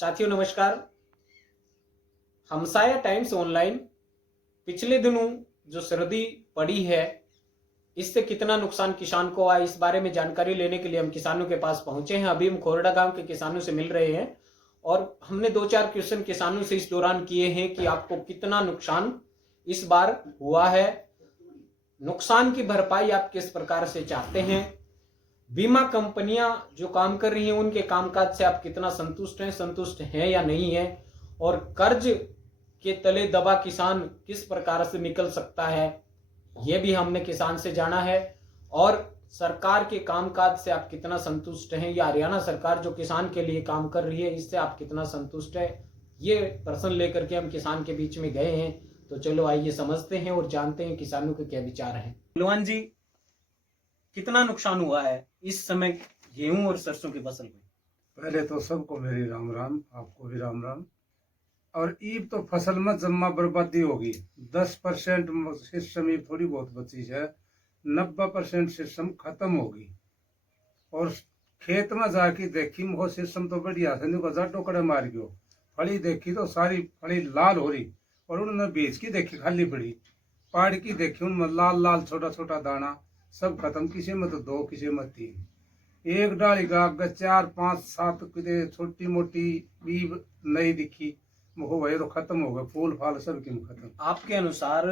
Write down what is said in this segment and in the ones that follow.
साथियों नमस्कार। हमसाया times online पिछले दिनों जो सर्दी पड़ी है इससे कितना नुकसान किसान को आया, इस बारे में जानकारी लेने के लिए हम किसानों के पास पहुंचे हैं। अभी हम खोरडा गांव के किसानों से मिल रहे हैं और हमने 2-4 क्वेश्चन किसानों से इस दौरान किए हैं कि आपको कितना नुकसान इस बार हुआ है, नुकसान की भरपाई आप किस प्रकार से चाहते हैं, बीमा कंपनियां जो काम कर रही हैं उनके कामकाज से आप कितना संतुष्ट हैं या नहीं है, और कर्ज के तले दबा किसान किस प्रकार से निकल सकता है यह भी हमने किसान से जाना है। और सरकार के कामकाज से आप कितना संतुष्ट हैं या हरियाणा सरकार जो किसान के लिए काम कर रही है इससे आप कितना संतुष्ट है, ये प्रश्न लेकर के हम किसान के बीच में गए हैं। तो चलो आइए समझते हैं और जानते हैं किसानों के क्या विचार हैं। पहलवान जी, कितना नुकसान हुआ है इस समय गेहूं और सरसों की फसल में? पहले तो सबको मेरी राम राम, आपको भी राम राम। और ईब तो फसल में जम्मा बर्बादी होगी। 10% सिस्टम ईब थोड़ी बहुत बची है, 90% सिस्टम खत्म होगी। और खेत में जाके देखी वो सिस्टम तो बढ़िया से नहीं बजा टोकड़े मार गयो, फली देखी तो सारी फली लाल हो रही, और उन्होंने बीज की देखी खाली पड़ी, पाड़ की देखी उनमें लाल लाल छोटा छोटा दाना, सब खत्म। किसी में तो 2, किसी में 3, एक डाली का आगे 4, 5, 7 किते छोटी मोटी बीब नहीं दिखी, वो भाई तो खत्म हो गए, फूल फाल सब की खत्म। आपके अनुसार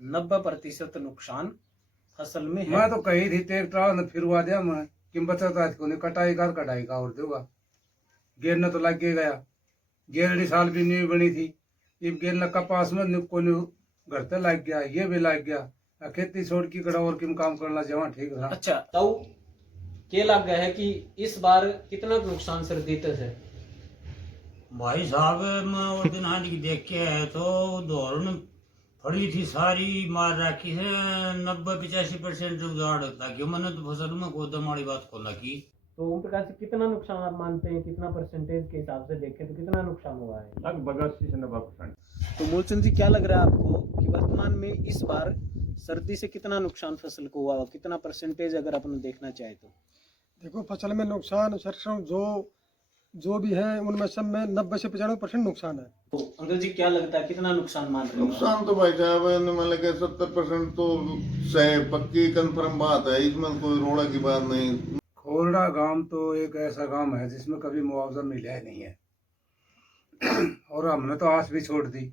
90% नुकसान फसल में है? मैं तो कही थी ट्रैक्टर ने फिरवा दिया मैं कि बचत को नहीं कटाई का और देगा, गेरने तो लग गया, गेरड़ी साल भी नहीं बनी थी, अब गेरने कपास में को घर तक लग गया, ये भी लग गया, खेती छोड़ की कड़ा और किम काम करना जमा ठीक रहा। अच्छा, तो क्या लग गया है कि इस बार कितना नुकसान सर देते थे? भाई साहब, मैं वो दिन हानि की देख के आया तो दौड़ फड़ी थी सारी मार रखी है, 90-85% उजाड़ ताकि मैंने तो फसल में कोई दमाड़ी बात को ना की। तो उन प्रकार से कितना नुकसान आप मानते हैं, कितना परसेंटेज के हिसाब से देखें तो कितना नुकसान हुआ है? लगभग 80 से 90%। तो मूलचंद जी, क्या लग रहा है आपको कि वर्तमान में इस बार सर्दी से कितना नुकसान फसल को हुआ, कितना परसेंटेज अगर अपन देखना चाहे तो? देखो, फसल में नुकसान सरसों जो भी है उनमें सब में 90 से 95% नुकसान है। तो अंकल जी, क्या लगता है कितना नुकसान मान रहे हो? नुकसान तो भाई साहब मतलब के 70% तो सही पक्की कंफर्म बात है, इसमें कोई रोड़ा की बात नहीं। खोरडा गांव तो एक ऐसा गांव है जिसमें कभी मुआवजा मिला ही नहीं है और हमने तो आस भी छोड़ दी,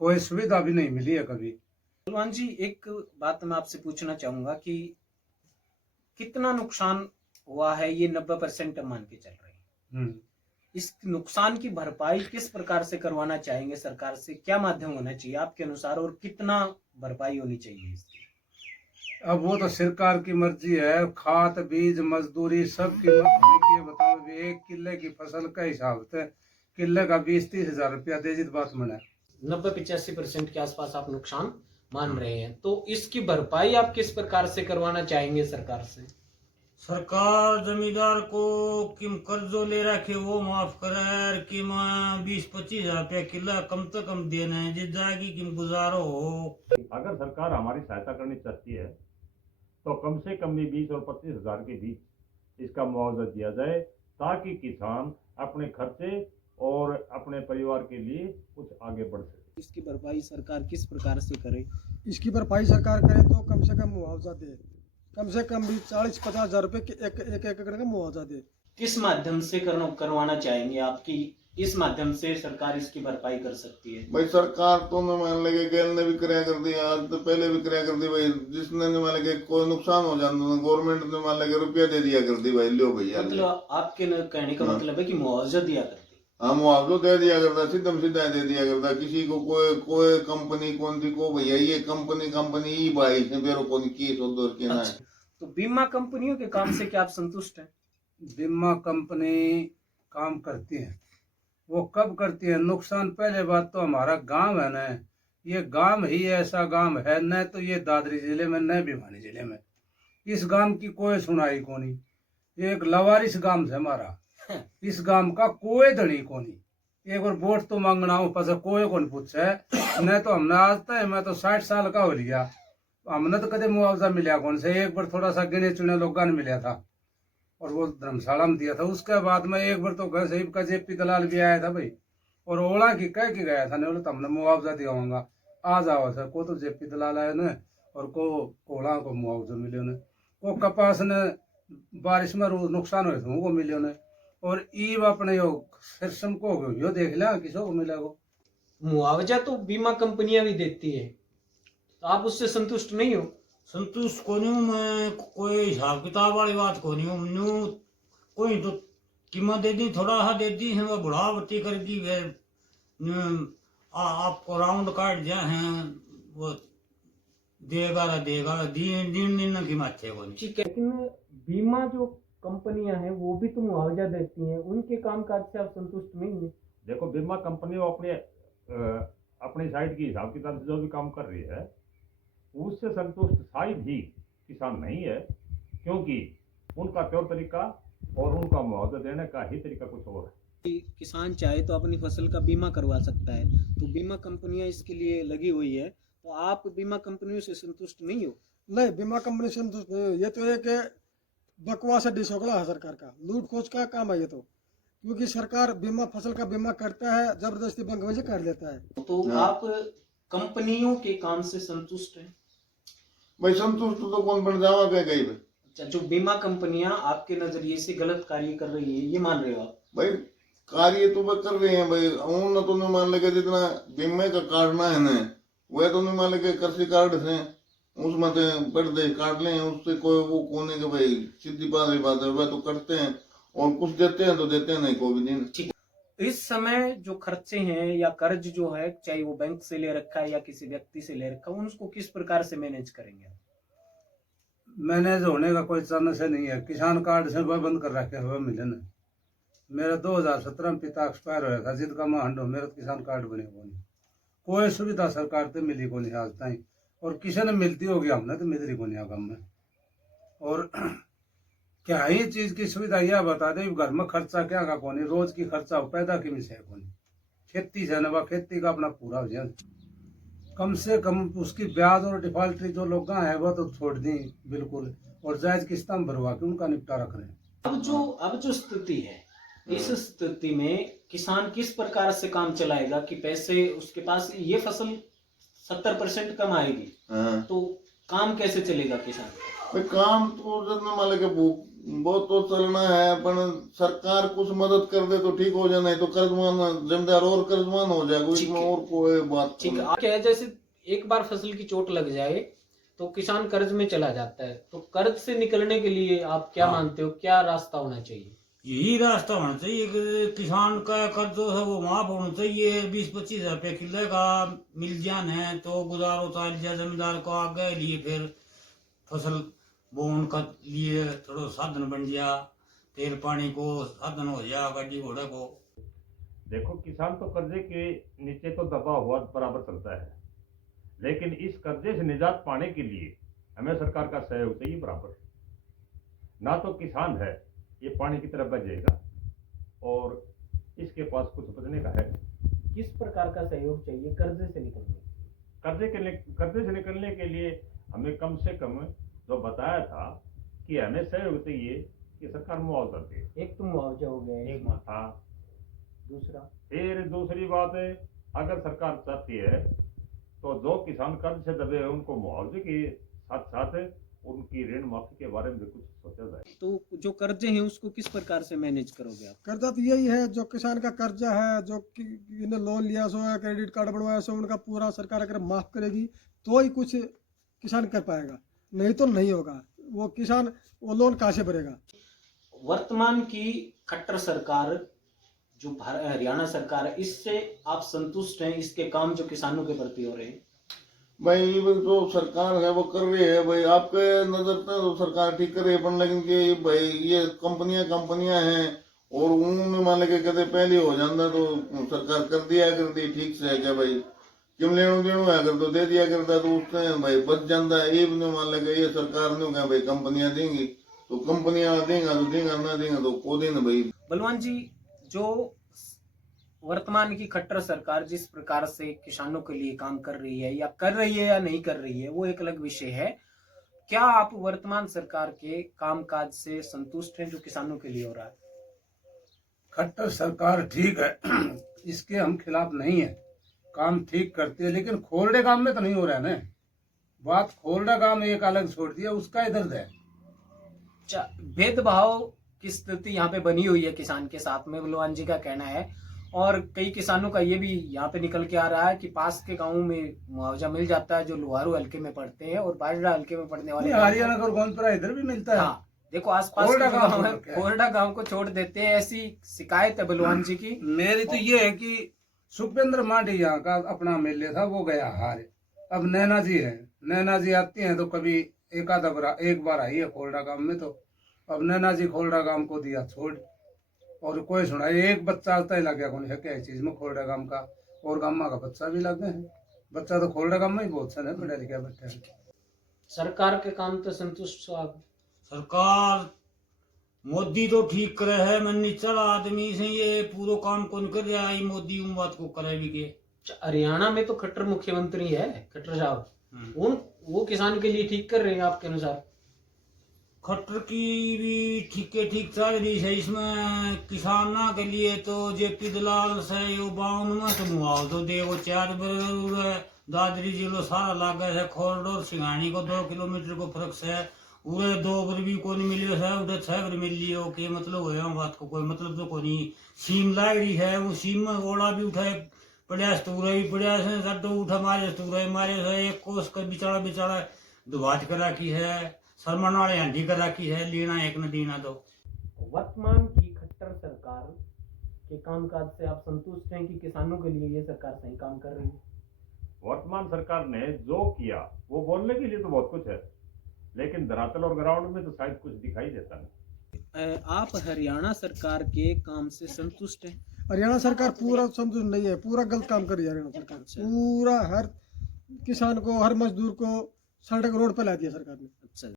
कोई सुविधा भी नहीं मिली है कभी। पहलवान जी, एक बात मैं आपसे पूछना चाहूंगा कि कितना नुकसान हुआ है, ये 90% मान के चल रहे हैं, इस नुकसान की भरपाई किस प्रकार से करवाना चाहेंगे सरकार से, क्या माध्यम होना चाहिए आपके अनुसार, और कितना भरपाई होनी चाहिए इसकी? अब वो तो सरकार की मर्जी है, खाद बीज मजदूरी सब की हमें क्या बताओ, एक किले की फसल का हिसाब से किले का 20-30 हजार रुपया दे जित बात मना। 90-85% के आसपास आप नुकसान मान रहे हैं, तो इसकी भरपाई आप किस प्रकार से करवाना चाहेंगे सरकार से? सरकार जमींदार को किम कर्जो ले रखे वो माफ करे, किम 20-25 हजार रुपया किला कम से कम देना है जिस जाएगी किम गुजारो हो। अगर सरकार हमारी सहायता करनी चाहती है तो कम से कम भी 20 और 25 हजार के बीच इसका मुआवजा दिया जाए, ताकि किसान अपने खर्चे और अपने परिवार के लिए कुछ आगे बढ़ सके। इसकी भरपाई सरकार किस प्रकार से करे? इसकी भरपाई सरकार करे तो कम से कम मुआवजा दे, कम से कम भी 40-50 हजार रुपये एक एकड़ का मुआवजा दे। किस माध्यम से करवाना चाहेंगे आपकी, इस माध्यम से सरकार इसकी भरपाई कर सकती है? भाई सरकार तो न मान लगे गेल ने भी कराया कर दिया, आज तो पहले भी कराया कर दी भाई, जिसने न मान लगे कोई नुकसान हो जाता गवर्नमेंट ने मान लगे रुपया दे दिया कर दी भाई, लो भैया। मतलब आपके कहने का मतलब है कि मुआवजा दिया करती? हाँ, मुआवजा दे दिया करता, सीधा दे दिया करता किसी को, कोई कंपनी कौन सी को भैया ये कंपनी ही भाई बेरो कौन की सोदर के ना। तो बीमा कंपनियों के काम से क्या आप संतुष्ट हैं? बीमा कंपनी काम करती है, वो कब करती है? नुकसान पहले बात तो हमारा गांव है ना, ये गांव ही ऐसा गांव है न, तो ये दादरी जिले में न भिवानी जिले में, इस गांव की कोई सुनाई को नहीं, एक लवारिस गांव है हमारा, इस गांव का कोई धनी को नहीं। एक बार वोट तो मांगना हो पस कोई कौन पूछे न, तो हमने आज तक मैं तो 60 साल का हो लिया, हमने तो कदे मुआवजा मिला कौन से, एक बार थोड़ा सा गिने चुने लोगों ने मिला था, और वो धर्मशाला में दिया था। उसके बाद में एक बार तो घर सहीब का जेपी दलाल भी आया था भाई, और ओला की कह के गया था, नहीं बोले तो हमने मुआवजा दिवाऊंगा। आ जाओ सर को तो जेपी दलाल आए ने और को ओला को मुआवजा मिले ने, को कपास ने बारिश में नुकसान हुए थे वो मिले ने, और ईब अपने यो सिरसम को हो गयो यो देख लिया किसो को मिलेगा। मुआवजा तो बीमा कंपनियां भी देती है, तो आप उससे संतुष्ट नहीं हो? संतुष्ट को नहीं हूँ मैं, कोई हिसाब किताब वाली बात को नहीं हूँ। न्यू कोई तो कीमत दे दी, थोड़ा सा दे दी है, वो बढ़ावती कर दी है। आपको राउंड काट दिया है, वो देगा ना देगा, दिन दिन दिन कीमत है वो नहीं। ठीक है, लेकिन बीमा जो कंपनियां हैं वो भी तो मुआवजा देती हैं, उनके कामकाज से आप संतुष्ट नहीं है? देखो बीमा कंपनी वो अपनी साइड की हिसाब किताब से जो भी काम कर रही है उससे संतुष्ट शायद ही किसान नहीं है, क्योंकि उनका तौर तरीका और उनका मुआवजा देने का ही तरीका कुछ और है। कि किसान चाहे तो अपनी फसल का बीमा करवा सकता है, तो बीमा कंपनियां इसके लिए लगी हुई है, तो आप बीमा कंपनियों से संतुष्ट नहीं हो? नहीं, बीमा कंपनी से संतुष्ट नहीं हो। ये तो एक बकवास डिसोकला है सरकार का, लूट खोज का काम है ये तो। क्योंकि सरकार बीमा फसल का बीमा करता है, जबरदस्ती बैंक में से कर लेता है। तो आप कंपनियों के काम से संतुष्ट हैं? भाई संतुष्ट तो कौन बन जावा पे गई भाई। अच्छा, जो बीमा कंपनियां आपके नजरिए से गलत कार्य कर रही है, ये मान रहे हो आप? भाई कार्य तो वह कर रहे हैं भाई, उन तो नहीं मान लगे जितना बीमे का काटना है ना, वह तो नहीं मान लगे कृषि कार्ड से उसमें तो बढ़ दे काट लें, उससे कोई वो कोने के भाई सीधी बात है, वह तो करते हैं और कुछ देते हैं तो देते हैं नहीं कोई भी नहीं। ठीक, इस समय जो खर्चे हैं या कर्ज जो है, चाहे वो बैंक से ले रखा है या किसी व्यक्ति से ले रखा है, उनको किस प्रकार से मैनेज करेंगे? मैनेज होने का कोई चांस नहीं है। किसान कार्ड से वह बंद कर रखे हुए मिले ना। मेरा 2017 में पिता एक्सपायर होया था, जिसका मैं हंडो मेरा किसान कार्ड बने को नहीं, कोई सुविधा सरकार से मिली को नहीं आज तक, और किसी ने मिलती होगी हमने तो मिली को नहीं आगम में। और क्या ही चीज की सुविधा यह बता दे, घर में खर्चा क्या का कोनी, रोज की खर्चा हो पैदा की मिसे कोनी, खेती से ना खेती का अपना पूरा हो जाए, कम से कम उसकी ब्याज और डिफॉल्टरी जो लोग हैं वो तो छोड़ दी बिल्कुल, और जायज किस्ता भरवा के उनका निपटारा करें। अब जो स्थिति है, इस स्थिति में किसान किस प्रकार से काम चलाएगा कि पैसे उसके पास, ये फसल 70% कम आएगी, तो काम कैसे चलेगा किसान? भाई काम तो जब मान लगे बहुत तो चलना है, पर सरकार कुछ मदद कर दे तो ठीक हो जाए, नहीं तो कर्जमान जमींदार और कर्जमान हो जाएगा, इसमें और कोई बात ठीक है। क्या है, जैसे एक बार फसल की चोट लग जाए तो किसान कर्ज में चला जाता है, तो कर्ज से निकलने के लिए आप क्या मानते हो, क्या रास्ता होना चाहिए? यही रास्ता होना चाहिए कि किसान का कर्ज जो है वो माफ होना चाहिए। 20-25 हजार रुपये किलो का मिल जान है तो गुजार उतार दिया जमींदार को, आगे लिए फिर फसल बोन का लिए थोड़ा साधन बन गया, तेल पानी को साधन हो गया गाड़ी घोड़े को। देखो किसान तो कर्जे के नीचे तो दबा हुआ बराबर चलता है, लेकिन इस कर्जे से निजात पाने के लिए हमें सरकार का सहयोग चाहिए बराबर। ना तो किसान है ये पानी की तरफ बचेगा और इसके पास कुछ बचने का है। किस प्रकार का सहयोग चाहिए कर्जे से निकलने? कर्जे से निकलने के लिए हमें कम से कम जो बताया था कि हमें सहयोग चाहिए कि सरकार मुआवजा दे। एक तो मुआवजा हो गया, एक था, दूसरा फिर दूसरी बात है, अगर सरकार चाहती है तो जो किसान कर्ज से दबे हैं उनको मुआवजे के साथ साथ उनकी ऋण माफी के बारे में भी कुछ सोचा जाए। तो जो कर्जे हैं उसको किस प्रकार से मैनेज करोगे आप? कर्जा तो यही है, जो किसान का कर्जा है, जो इन्हें लोन लिया सो है, क्रेडिट कार्ड बनवाया सो, उनका पूरा सरकार अगर माफ करेगी तो ही कुछ किसान कर पाएगा, नहीं तो नहीं होगा। वो किसान वो लोन कहाँ से भरेगा? वर्तमान की खट्टर सरकार जो हरियाणा सरकार है, इससे आप संतुष्ट हैं? इसके काम जो किसानों के प्रति हो रहे हैं? भाई जो सरकार है वो कर रही है भाई, आपके नजर में तो सरकार ठीक कर रही है, पर लेकिन कि भाई ये कंपनियां हैं और उन्होंने मान लगे कहते पहले हो जाता तो सरकार कर दिया करती ठीक से है क्या भाई, किम लेनो देनो है अगर तो दे दिया करता तो उससे भाई बच जाता है। ये भी नहीं मान लगे ये सरकार ने कहा भाई कंपनियां देंगी तो कंपनियां देंगे तो देंगे, ना देंगे तो को देना भाई। बलवान जी, जो वर्तमान की खट्टर सरकार जिस प्रकार से किसानों के लिए काम कर रही है या नहीं कर रही है वो एक अलग विषय है, क्या आप वर्तमान सरकार के कामकाज से संतुष्ट हैं जो किसानों के लिए हो रहा है? खट्टर सरकार ठीक है, इसके हम खिलाफ नहीं है, काम ठीक करती है, लेकिन खोलड़े काम में तो नहीं हो रहा है ना। बात खोलड़ा काम एक अलग छोड़ दिया, उसका इधर है। भेदभाव की स्थिति यहाँ पे बनी हुई है किसान के साथ में, बलवान जी का कहना है। और कई किसानों का ये भी यहाँ पे निकल के आ रहा है कि पास के गांवों में मुआवजा मिल जाता है जो लोहारू हल्के में पड़ते हैं, और बाजरा हल्के में पड़ने वाले हरियाणा और गोंदपुरा इधर भी मिलता है। हाँ, देखो आसपास के गांव है, कोरडा गांव को छोड़ देते हैं, ऐसी शिकायत है बलवान जी की। मेरी तो ये है कि सुखविंद्र मांडी यहाँ का अपना मेले था, वो गया हारे। अब नैना जी है, नैना जी आती हैं तो कभी एक बार आई है खोलड़ा गांव में, तो अब नैना जी खोलड़ा गांव को दिया छोड़, और कोई सुना एक बच्चा आता ही लग गया कौन है क्या चीज में खोलड़ा गांव का, और गामा का बच्चा भी लग गए हैं। बच्चा तो खोलड़ा गांव में ही बहुत सन है, पढ़ा लिखा बच्चा है। सरकार के काम तो संतुष्ट हो आप? सरकार मोदी तो ठीक करे है, मैं निचला आदमी से ये पूरा काम कौन कर रहा है, मोदी उन बात को करे भी के। हरियाणा में तो खट्टर मुख्यमंत्री है, खट्टर साहब, वो किसान के लिए ठीक कर रहे हैं आपके अनुसार? खट्टर की भी ठीक चल रही है। इसमें किसाना के लिए तो जेपी दलाल से यो 52 में तो मुआवजा दे, वो 4 दादरी जिलो सारा लागे है, खोरडोर सिंगानी को 2 किलोमीटर को फर्क से उरे 2 बर भी को नहीं मिले है, उधर 6 बर मिल लियो के मतलब हो बात को कोई मतलब तो कोई सीम लाग रही है, वो सीम में ओड़ा भी उठाए पड़ा, स्तूरा भी पड़ा से सड्डो उठा मारे, स्तूरा मारे से एक कोस का बिचारा दुबाज कर रखी है, सरमन वाले हंडी कर रखी है, लेना एक न देना दो। वर्तमान की खट्टर सरकार के कामकाज से आप संतुष्ट हैं कि किसानों के लिए ये सरकार सही काम कर रही है? वर्तमान सरकार ने जो किया वो बोलने के लिए तो बहुत कुछ है, लेकिन धरातल और ग्राउंड में तो शायद कुछ दिखाई देता नहीं। आप हरियाणा सरकार के काम से संतुष्ट हैं? हरियाणा सरकार पूरा संतुष्ट नहीं है, पूरा गलत काम कर रही है हरियाणा सरकार। पूरा हर किसान को, हर मजदूर को सड़क रोड पे ला दिया सरकार ने।